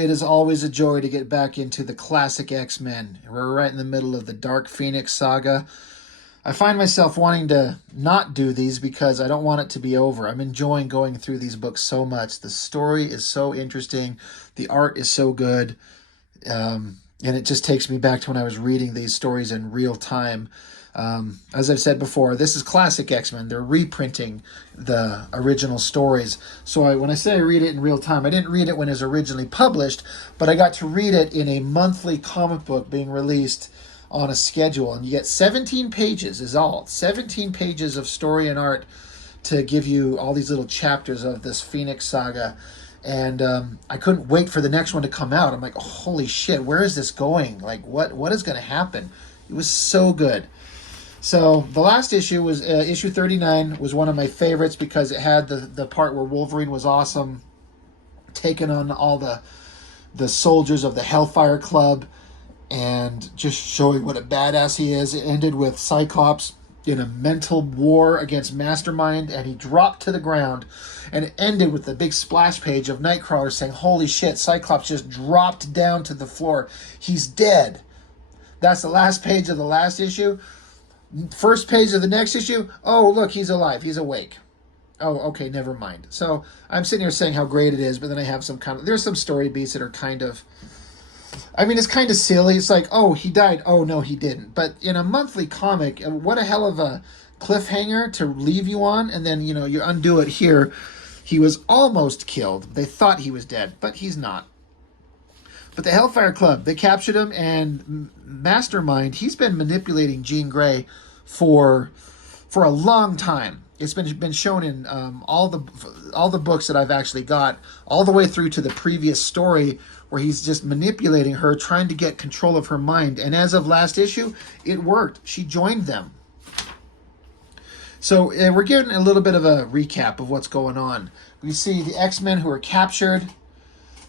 it is always a joy to get back into the classic X-Men. We're right in the middle of the Dark Phoenix saga. I find myself wanting to not do these because I don't want it to be over. I'm enjoying going through these books so much. The story is so interesting. The art is so good. And it just takes me back to when I was reading these stories in real time. As I've said before, this is classic X-Men. They're reprinting the original stories. So when I say I read it in real time, I didn't read it when it was originally published, but I got to read it in a monthly comic book being released on a schedule. And you get 17 pages is all. 17 pages of story and art to give you all these little chapters of this Phoenix saga. And I couldn't wait for the next one to come out. I'm like, holy shit, where is this going? Like, what is going to happen? It was so good. So the last issue was issue 39 was one of my favorites because it had the part where Wolverine was awesome, taking on all the soldiers of the Hellfire Club and just showing what a badass he is. It ended with Cyclops in a mental war against Mastermind, and he dropped to the ground, and it ended with the big splash page of Nightcrawler saying, holy shit, Cyclops just dropped down to the floor. He's dead. That's the last page of the last issue. First page of the next issue, oh, look, he's alive. He's awake. Oh, okay, never mind. So I'm sitting here saying how great it is, but then I have there's some story beats that are kind of, I mean, it's kind of silly. It's like, oh, he died. Oh, no, he didn't. But in a monthly comic, what a hell of a cliffhanger to leave you on. And then, you undo it here. He was almost killed. They thought he was dead, but he's not. But the Hellfire Club, they captured him, and Mastermind, he's been manipulating Jean Grey for a long time. It's been shown in all the books that I've actually got, all the way through to the previous story where he's just manipulating her, trying to get control of her mind. And as of last issue, it worked. She joined them. So we're getting a little bit of a recap of what's going on. We see the X-Men who are captured.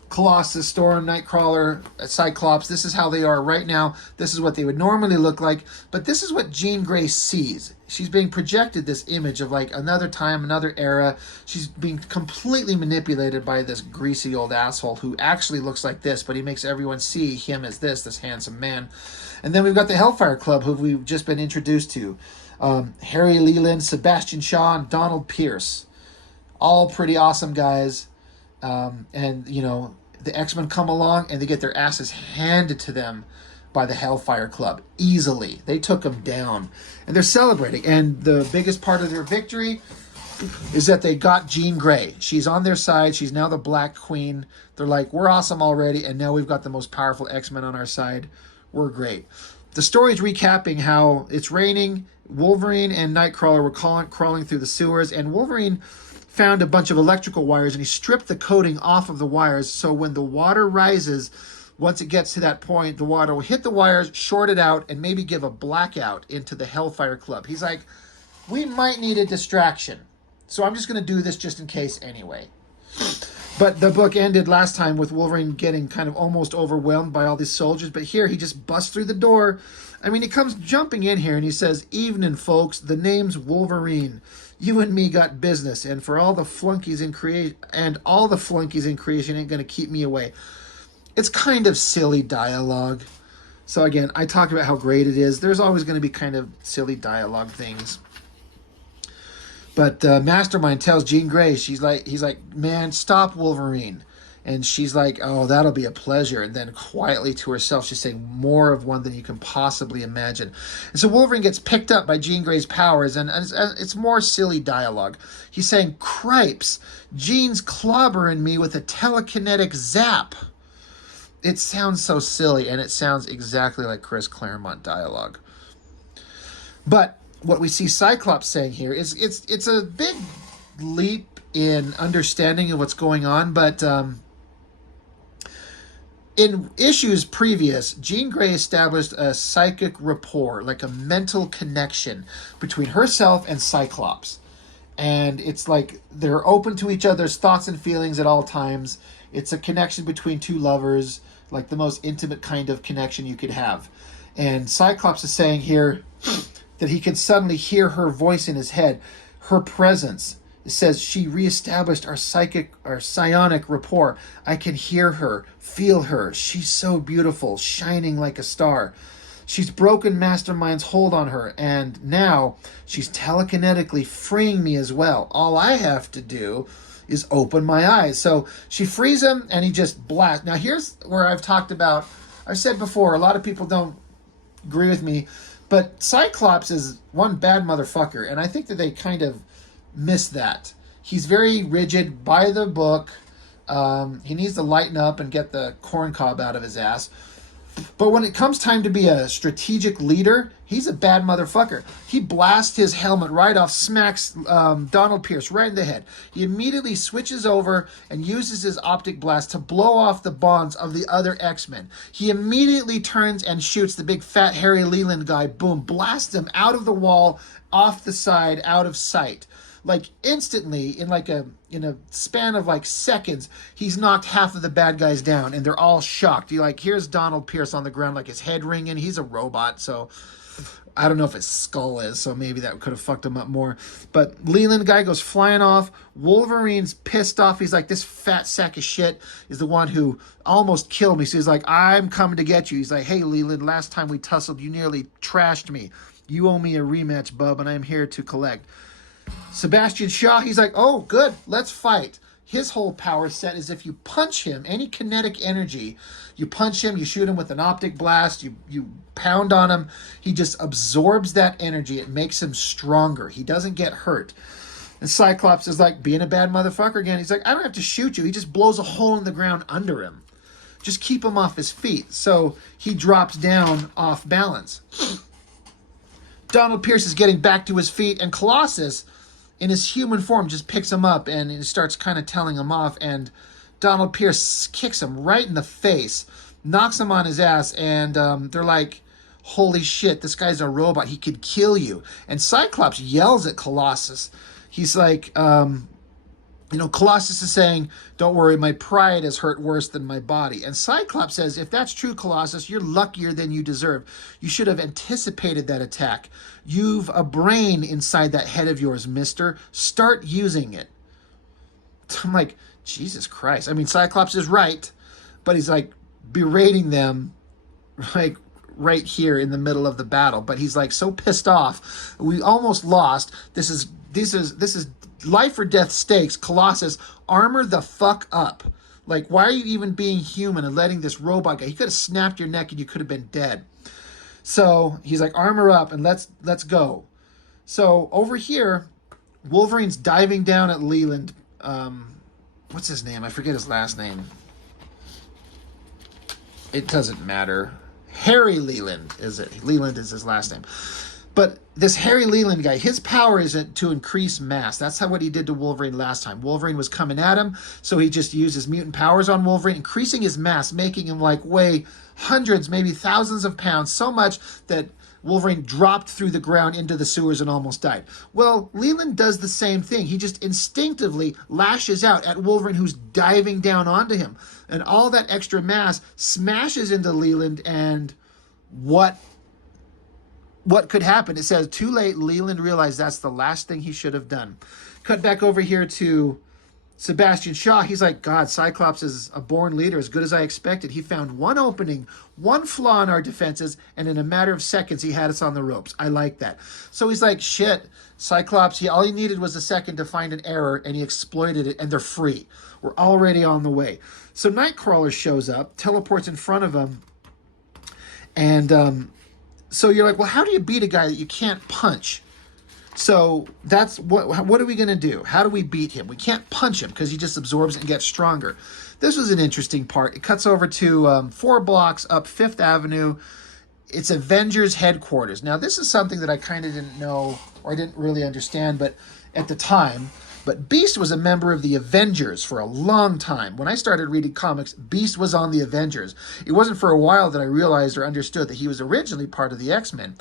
Colossus, Storm, Nightcrawler, Cyclops. This is how they are right now. This is what they would normally look like. But this is what Jean Grey sees. She's being projected this image of like another time, another era. She's being completely manipulated by this greasy old asshole who actually looks like this, but he makes everyone see him as this handsome man. And then we've got the Hellfire Club, who we've just been introduced to. Harry Leland, Sebastian Shaw, and Donald Pierce. All pretty awesome guys. And, the X-Men come along and they get their asses handed to them by the Hellfire Club easily. They took them down and they're celebrating. And the biggest part of their victory is that they got Jean Grey. She's on their side. She's now the Black Queen. They're like, we're awesome already. And now we've got the most powerful X-Men on our side. We're great. The story's recapping how it's raining. Wolverine and Nightcrawler were crawling through the sewers, and Wolverine found a bunch of electrical wires, and he stripped the coating off of the wires, so when the water rises, once it gets to that point, the water will hit the wires, short it out, and maybe give a blackout into the Hellfire Club. He's like, we might need a distraction, so I'm just going to do this just in case anyway. But the book ended last time with Wolverine getting kind of almost overwhelmed by all these soldiers, but here he just busts through the door. I mean, he comes jumping in here, and he says, evening, folks, the name's Wolverine. You and me got business, and for all the flunkies in creation, ain't going to keep me away. It's kind of silly dialogue. So again, I talked about how great it is. There's always going to be kind of silly dialogue things. But Mastermind tells Jean Grey, he's like, man, stop Wolverine. And she's like, oh, that'll be a pleasure. And then quietly to herself, she's saying, more of one than you can possibly imagine. And so Wolverine gets picked up by Jean Grey's powers, and it's more silly dialogue. He's saying, cripes, Jean's clobbering me with a telekinetic zap. It sounds so silly, and it sounds exactly like Chris Claremont dialogue. But what we see Cyclops saying here is it's a big leap in understanding of what's going on, but in issues previous, Jean Grey established a psychic rapport, like a mental connection between herself and Cyclops. And it's like they're open to each other's thoughts and feelings at all times. It's a connection between two lovers, like the most intimate kind of connection you could have. And Cyclops is saying here that he can suddenly hear her voice in his head, her presence. It says she reestablished our psionic rapport. I can hear her, feel her. She's so beautiful, shining like a star. She's broken Mastermind's hold on her, and now she's telekinetically freeing me as well. All I have to do is open my eyes. So she frees him, and he just blasts. Now here's where I've talked about, I've said before, a lot of people don't agree with me, but Cyclops is one bad motherfucker, and I think that they kind of miss that. He's very rigid by the book. He needs to lighten up and get the corn cob out of his ass. But when it comes time to be a strategic leader, he's a bad motherfucker. He blasts his helmet right off, smacks Donald Pierce right in the head. He immediately switches over and uses his optic blast to blow off the bonds of the other X-Men. He immediately turns and shoots the big fat Harry Leland guy. Boom, blasts him out of the wall, off the side, out of sight. Like instantly, in a span of like seconds, he's knocked half of the bad guys down, and they're all shocked. Here's Donald Pierce on the ground, like his head ringing. He's a robot, so I don't know if his skull is, so maybe that could have fucked him up more. But Leland guy goes flying off. Wolverine's pissed off. He's like, this fat sack of shit is the one who almost killed me. So he's like, I'm coming to get you. He's like, hey Leland, last time we tussled, you nearly trashed me. You owe me a rematch, bub, and I'm here to collect. Sebastian Shaw, he's like, oh, good, let's fight. His whole power set is if you punch him, any kinetic energy, you punch him, you shoot him with an optic blast, you pound on him, he just absorbs that energy. It makes him stronger. He doesn't get hurt. And Cyclops is like, being a bad motherfucker again. He's like, I don't have to shoot you. He just blows a hole in the ground under him. Just keep him off his feet. So he drops down off balance. Donald Pierce is getting back to his feet, and Colossus, in his human form, just picks him up and starts kind of telling him off, and Donald Pierce kicks him right in the face, knocks him on his ass, and they're like, holy shit, this guy's a robot. He could kill you. And Cyclops yells at Colossus. He's like, Colossus is saying, don't worry, my pride is hurt worse than my body. And Cyclops says, if that's true, Colossus, you're luckier than you deserve. You should have anticipated that attack. You've a brain inside that head of yours, mister. Start using it. I'm like, Jesus Christ. I mean, Cyclops is right, but he's like berating them like right here in the middle of the battle. But he's like so pissed off. We almost lost. This is life or death stakes. Colossus, armor the fuck up. Like, why are you even being human and letting this robot guy? He could have snapped your neck and you could have been dead. So he's like, armor up and let's go. So over here, Wolverine's diving down at Leland. What's his name? I forget his last name. It doesn't matter. Harry Leland is it? Leland is his last name. But this Harry Leland guy, his power isn't to increase mass. That's what he did to Wolverine last time. Wolverine was coming at him, so he just used his mutant powers on Wolverine, increasing his mass, making him like weigh hundreds, maybe thousands of pounds, so much that Wolverine dropped through the ground into the sewers and almost died. Well, Leland does the same thing. He just instinctively lashes out at Wolverine, who's diving down onto him. And all that extra mass smashes into Leland, and what could happen? It says, too late, Leland realized that's the last thing he should have done. Cut back over here to Sebastian Shaw. He's like, God, Cyclops is a born leader, as good as I expected. He found one opening, one flaw in our defenses, and in a matter of seconds, he had us on the ropes. I like that. So he's like, shit, Cyclops, all he needed was a second to find an error, and he exploited it, and they're free. We're already on the way. So Nightcrawler shows up, teleports in front of him, and so you're like, well, how do you beat a guy that you can't punch? So that's what are we going to do? How do we beat him? We can't punch him because he just absorbs it and gets stronger. This was an interesting part. It cuts over to 4 blocks up 5th Avenue. It's Avengers headquarters. Now, this is something that I kind of didn't know or I didn't really understand, but at the time. But Beast was a member of the Avengers for a long time. When I started reading comics, Beast was on the Avengers. It wasn't for a while that I realized or understood that he was originally part of the X-Men.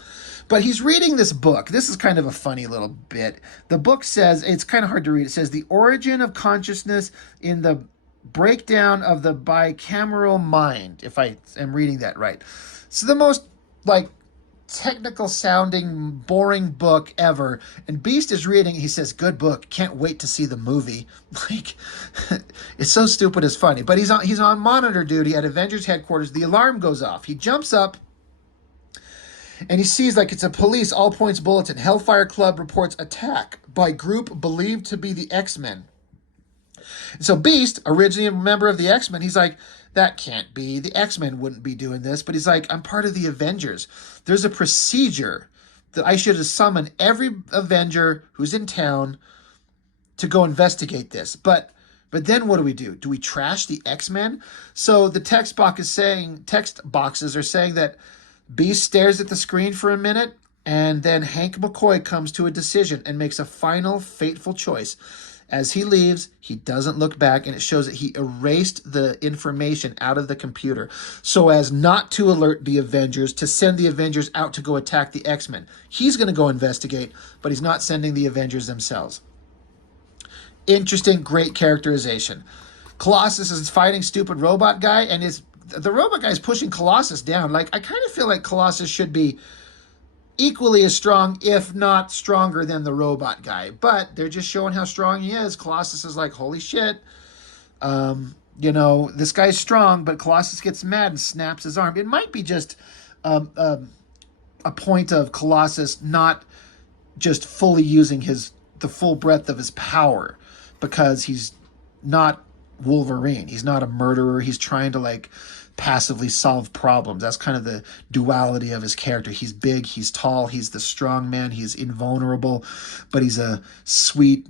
But he's reading this book. This is kind of a funny little bit. The book says, it's kind of hard to read. It says, the origin of consciousness in the breakdown of the bicameral mind, if I am reading that right. So the most, technical sounding, boring book ever. And Beast is reading. He says, "Good book. Can't wait to see the movie." Like, it's so stupid. It's funny. But he's on monitor duty at Avengers headquarters. The alarm goes off. He jumps up and he sees like it's a police all points bulletin. Hellfire Club reports attack by group believed to be the X-Men. And so Beast, originally a member of the X-Men, he's like, that can't be. The X-Men wouldn't be doing this. But he's like, I'm part of the Avengers. There's a procedure that I should have summoned every Avenger who's in town to go investigate this. But then what do? Do we trash the X-Men? So the text boxes are saying that Beast stares at the screen for a minute, and then Hank McCoy comes to a decision and makes a final fateful choice. As he leaves, he doesn't look back, and it shows that he erased the information out of the computer so as not to alert the Avengers, to send the Avengers out to go attack the X-Men. He's going to go investigate, but he's not sending the Avengers themselves. Interesting, great characterization. Colossus is fighting stupid robot guy, and the robot guy is pushing Colossus down. Like, I kind of feel like Colossus should be equally as strong, if not stronger than the robot guy. But they're just showing how strong he is. Colossus is like, holy shit. This guy's strong, but Colossus gets mad and snaps his arm. It might be just a point of Colossus not just fully using the full breadth of his power, because he's not Wolverine. He's not a murderer. He's trying to like passively solve problems. That's kind of the duality of his character. He's big, he's tall, he's the strong man, he's invulnerable, but he's a sweet,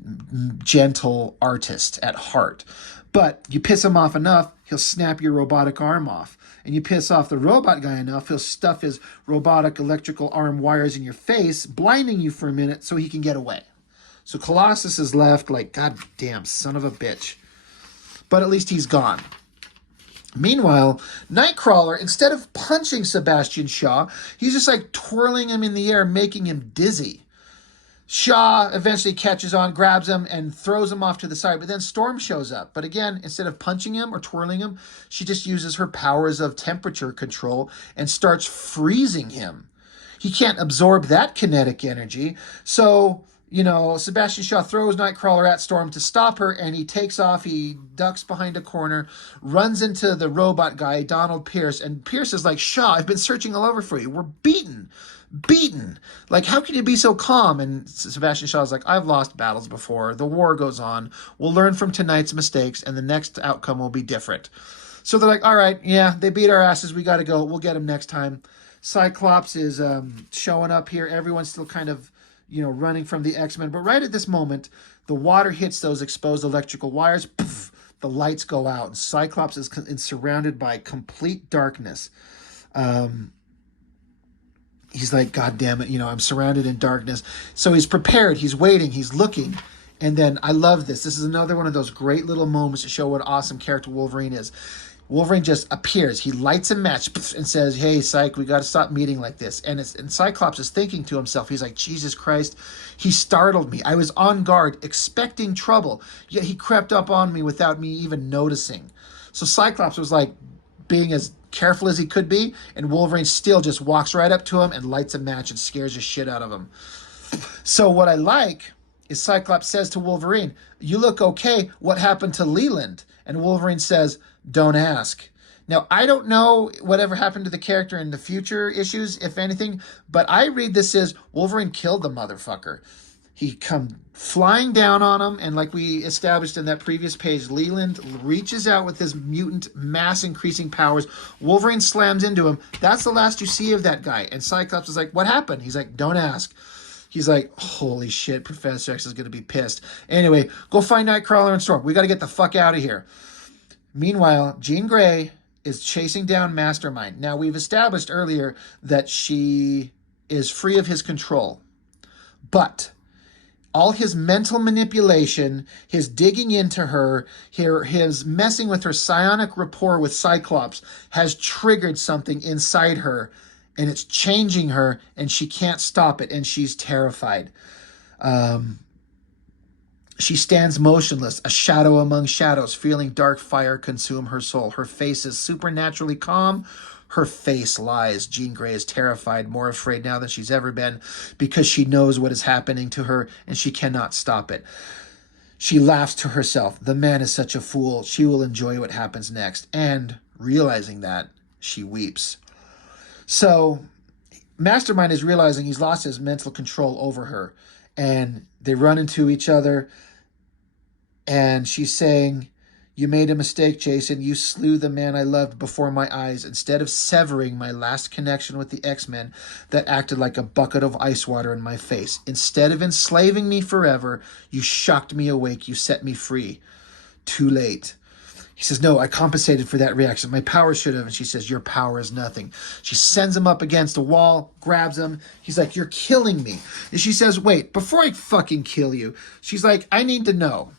gentle artist at heart. But you piss him off enough, he'll snap your robotic arm off. And you piss off the robot guy enough, he'll stuff his robotic electrical arm wires in your face, blinding you for a minute so he can get away. So Colossus is left like, God damn, son of a bitch. But at least he's gone. Meanwhile, Nightcrawler, instead of punching Sebastian Shaw, he's just like twirling him in the air, making him dizzy. Shaw eventually catches on, grabs him, and throws him off to the side. But then Storm shows up. But again, instead of punching him or twirling him, she just uses her powers of temperature control and starts freezing him. He can't absorb that kinetic energy. So, Sebastian Shaw throws Nightcrawler at Storm to stop her, and he takes off. He ducks behind a corner, runs into the robot guy, Donald Pierce, and Pierce is like, Shaw, I've been searching all over for you. We're beaten. Like, how can you be so calm? And Sebastian Shaw's like, I've lost battles before. The war goes on. We'll learn from tonight's mistakes, and the next outcome will be different. So they're like, all right, yeah, they beat our asses. We got to go. We'll get them next time. Cyclops is showing up here. Everyone's still kind of running from the X-Men. But right at this moment, the water hits those exposed electrical wires. Poof, the lights go out. And Cyclops is surrounded by complete darkness. He's like, God damn it, I'm surrounded in darkness. So he's prepared. He's waiting. He's looking. And then I love this. This is another one of those great little moments to show what awesome character Wolverine is. Wolverine just appears. He lights a match and says, hey, Psych, we got to stop meeting like this. And Cyclops is thinking to himself, he's like, Jesus Christ, he startled me. I was on guard, expecting trouble, yet he crept up on me without me even noticing. So Cyclops was like being as careful as he could be, and Wolverine still just walks right up to him and lights a match and scares the shit out of him. So what I like is Cyclops says to Wolverine, you look okay. What happened to Leland? And Wolverine says, don't ask. Now, I don't know whatever happened to the character in the future issues, if anything, but I read this as Wolverine killed the motherfucker. He come flying down on him, and like we established in that previous page, Leland reaches out with his mutant mass-increasing powers. Wolverine slams into him. That's the last you see of that guy. And Cyclops is like, what happened? He's like, don't ask. He's like, holy shit, Professor X is going to be pissed. Anyway, go find Nightcrawler and Storm. We got to get the fuck out of here. Meanwhile, Jean Grey is chasing down Mastermind. Now, we've established earlier that she is free of his control. But all his mental manipulation, his digging into her, his messing with her psionic rapport with Cyclops has triggered something inside her, and it's changing her, and she can't stop it, and she's terrified. She stands motionless, a shadow among shadows, feeling dark fire consume her soul. Her face is supernaturally calm. Her face lies. Jean Grey is terrified, more afraid now than she's ever been, because she knows what is happening to her and she cannot stop it. She laughs to herself. The man is such a fool. She will enjoy what happens next. And realizing that, she weeps. So Mastermind is realizing he's lost his mental control over her. And they run into each other. And she's saying, "You made a mistake, Jason. You slew the man I loved before my eyes. Instead of severing my last connection with the X-Men that acted like a bucket of ice water in my face. Instead of enslaving me forever, you shocked me awake. You set me free. Too late." He says, "No, I compensated for that reaction. My power should have." And she says, "Your power is nothing." She sends him up against a wall, grabs him. He's like, "You're killing me." And she says, "Wait, before I fucking kill you," she's like, "I need to know.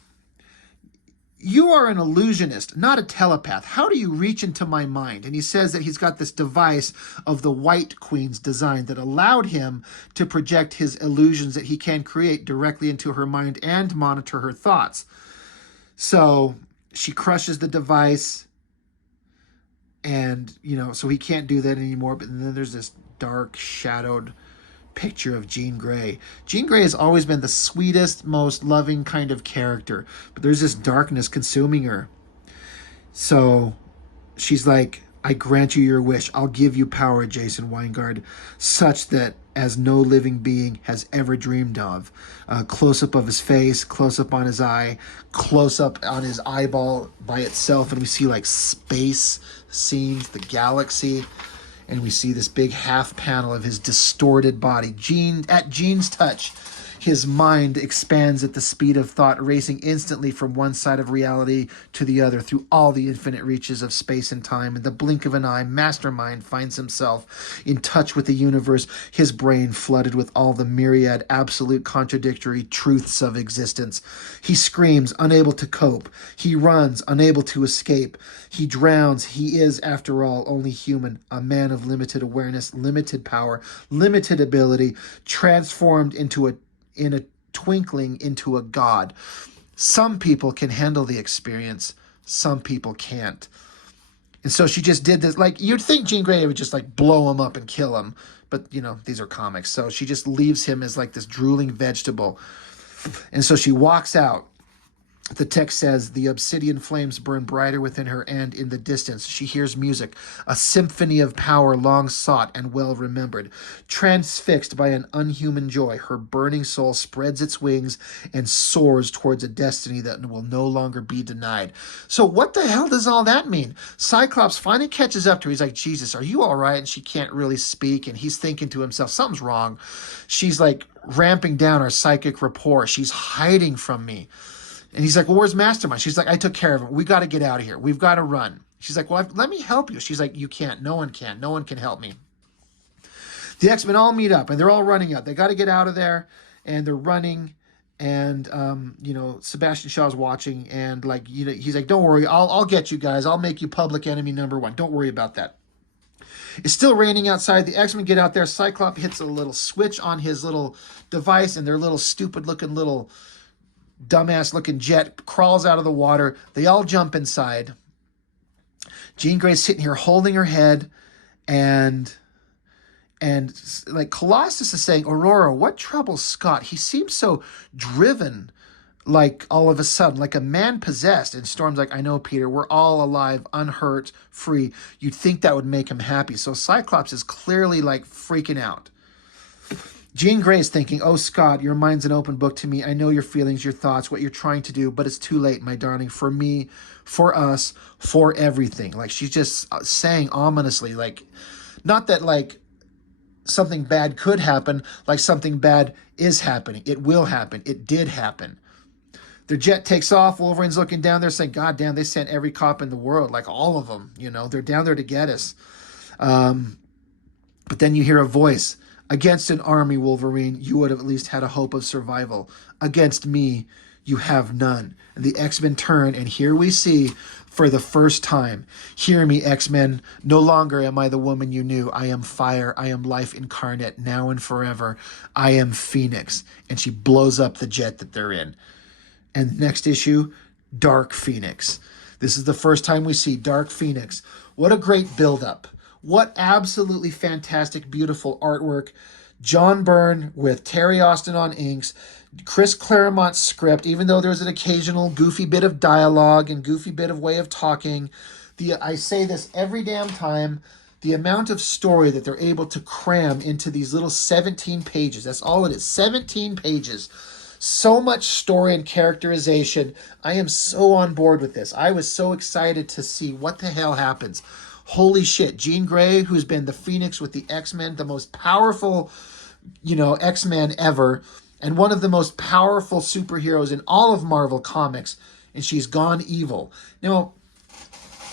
You are an illusionist, not a telepath. How do you reach into my mind?" And he says that he's got this device of the White Queen's design that allowed him to project his illusions that he can create directly into her mind and monitor her thoughts. So she crushes the device, and, so he can't do that anymore. But then there's this dark, shadowed picture of Jean Grey. Jean Grey has always been the sweetest, most loving kind of character, but there's this darkness consuming her. So she's like, "I grant you your wish. I'll give you power, Jason Weingard, such that as no living being has ever dreamed of." Close-up of his face, close-up on his eye, close-up on his eyeball by itself, and we see like space scenes, the galaxy. And we see this big half panel of his distorted body. At Jean's touch, his mind expands at the speed of thought, racing instantly from one side of reality to the other through all the infinite reaches of space and time. In the blink of an eye, Mastermind finds himself in touch with the universe, his brain flooded with all the myriad absolute contradictory truths of existence. He screams, unable to cope. He runs, unable to escape. He drowns. He is, after all, only human, a man of limited awareness, limited power, limited ability, transformed in a twinkling into a god. Some people can handle the experience. Some people can't. And so she just did this. Like, you'd think Jean Grey would just like blow him up and kill him. But, these are comics. So she just leaves him as like this drooling vegetable. And so she walks out. The text says, "The obsidian flames burn brighter within her, and in the distance she hears music, a symphony of power long sought and well remembered. Transfixed by an unhuman joy, her burning soul spreads its wings and soars towards a destiny that will no longer be denied." So what the hell does all that mean? Cyclops finally catches up to her. He's like, "Jesus, are you all right?" And she can't really speak, and he's thinking to himself, something's wrong. She's like ramping down our psychic rapport. She's hiding from me. And he's like, "Well, where's Mastermind?" She's like, "I took care of him. We got to get out of here. We've got to run." She's like, "Well, let me help you." She's like, "You can't. No one can. No one can help me." The X-Men all meet up, and they're all running out. They got to get out of there, and they're running. And, Sebastian Shaw's watching, and, he's like, "Don't worry. I'll get you guys. I'll make you public enemy number one. Don't worry about that." It's still raining outside. The X-Men get out there. Cyclops hits a little switch on his little device, and their little stupid-looking little dumbass-looking jet crawls out of the water. They all jump inside. Jean Grey's sitting here holding her head, and like Colossus is saying, "Aurora, what troubles Scott? He seems so driven, like all of a sudden, like a man possessed." And Storm's like, "I know, Peter. We're all alive, unhurt, free. You'd think that would make him happy." So Cyclops is clearly like freaking out. Jean Grey is thinking, "Oh, Scott, your mind's an open book to me. I know your feelings, your thoughts, what you're trying to do, but it's too late, my darling, for me, for us, for everything." Like, she's just saying ominously, like, not that, like, something bad could happen, like something bad is happening. It will happen. It did happen. Their jet takes off. Wolverine's looking down there saying, "God damn, they sent every cop in the world, like all of them. They're down there to get us." But then you hear a voice. "Against an army, Wolverine, you would have at least had a hope of survival. Against me, you have none." And the X-Men turn, and here we see, for the first time, "Hear me, X-Men. No longer am I the woman you knew. I am fire. I am life incarnate, now and forever. I am Phoenix." And she blows up the jet that they're in. And next issue, Dark Phoenix. This is the first time we see Dark Phoenix. What a great buildup. What absolutely fantastic, beautiful artwork. John Byrne with Terry Austin on inks. Chris Claremont's script, even though there's an occasional goofy bit of dialogue and goofy bit of way of talking. I say this every damn time. The amount of story that they're able to cram into these little 17 pages. That's all it is. 17 pages. So much story and characterization. I am so on board with this. I was so excited to see what the hell happens. Holy shit. Jean Grey, who's been the Phoenix with the X-Men, the most powerful, X-Men ever, and one of the most powerful superheroes in all of Marvel Comics, and she's gone evil. Now,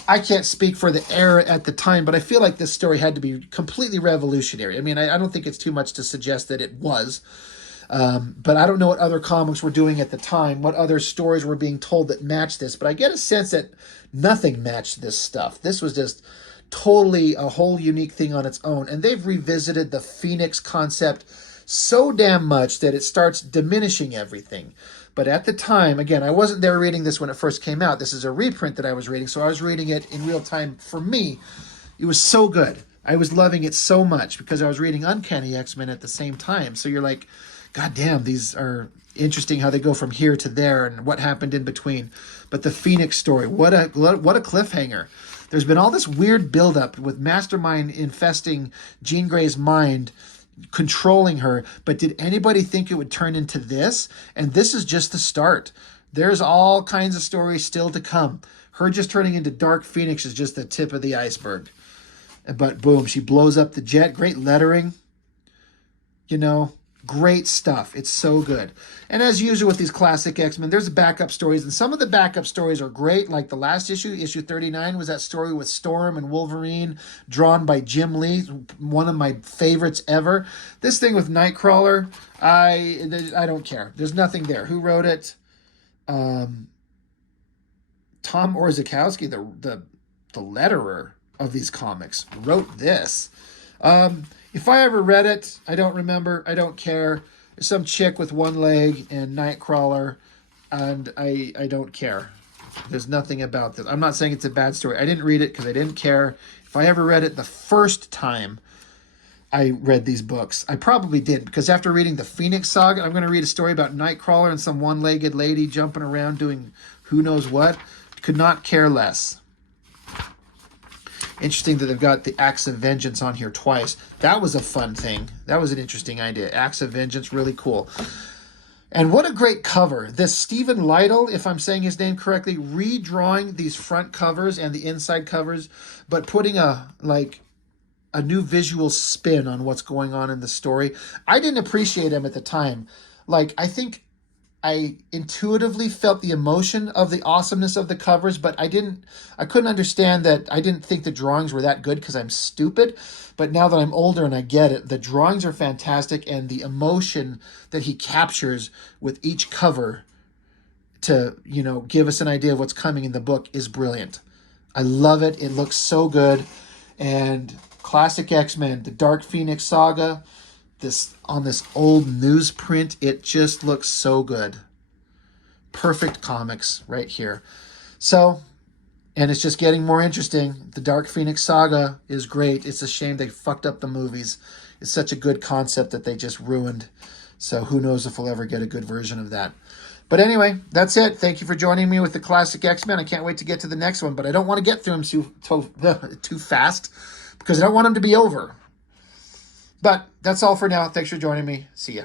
I can't speak for the era at the time, but I feel like this story had to be completely revolutionary. I mean, I don't think it's too much to suggest that it was. But I don't know what other comics were doing at the time, what other stories were being told that matched this. But I get a sense that nothing matched this stuff. This was just totally a whole unique thing on its own. And they've revisited the Phoenix concept so damn much that it starts diminishing everything. But at the time, again, I wasn't there reading this when it first came out. This is a reprint that I was reading, so I was reading it in real time. For me, it was so good. I was loving it so much because I was reading Uncanny X-Men at the same time. So you're like, God damn, these are interesting how they go from here to there and what happened in between. But the Phoenix story, what a cliffhanger. There's been all this weird buildup with Mastermind infesting Jean Grey's mind, controlling her, but did anybody think it would turn into this? And this is just the start. There's all kinds of stories still to come. Her just turning into Dark Phoenix is just the tip of the iceberg. But boom, she blows up the jet. Great lettering. Great stuff. It's so good. And as usual with these classic X-Men, there's backup stories, and some of the backup stories are great. Like the last issue, issue 39, was that story with Storm and Wolverine, drawn by Jim Lee, one of my favorites ever. This thing with Nightcrawler, I don't care. There's nothing there. Who wrote it? Tom Orzechowski, the letterer of these comics, wrote this. If I ever read it, I don't remember. I don't care. There's some chick with one leg and Nightcrawler, and I don't care. There's nothing about this. I'm not saying it's a bad story. I didn't read it because I didn't care. If I ever read it the first time I read these books, I probably did, because after reading the Phoenix Saga, I'm going to read a story about Nightcrawler and some one-legged lady jumping around doing who knows what. Could not care less. Interesting that they've got the Acts of Vengeance on here twice. That was a fun thing. That was an interesting idea. Acts of Vengeance, really cool. And what a great cover. This Stephen Lytle, if I'm saying his name correctly, redrawing these front covers and the inside covers, but putting a new visual spin on what's going on in the story. I didn't appreciate him at the time. I think I intuitively felt the emotion of the awesomeness of the covers, but I couldn't understand that. I didn't think the drawings were that good because I'm stupid. But now that I'm older and I get it, the drawings are fantastic, and the emotion that he captures with each cover to, give us an idea of what's coming in the book is brilliant. I love it. It looks so good. And classic X-Men, the Dark Phoenix Saga, on this old newsprint, it just looks so good. Perfect comics right here. So, and it's just getting more interesting. The Dark Phoenix Saga is great. It's a shame they fucked up the movies. It's such a good concept that they just ruined. So who knows if we'll ever get a good version of that. But anyway, that's it. Thank you for joining me with the classic X-Men. I can't wait to get to the next one, but I don't want to get through them too fast because I don't want them to be over. But that's all for now. Thanks for joining me. See ya.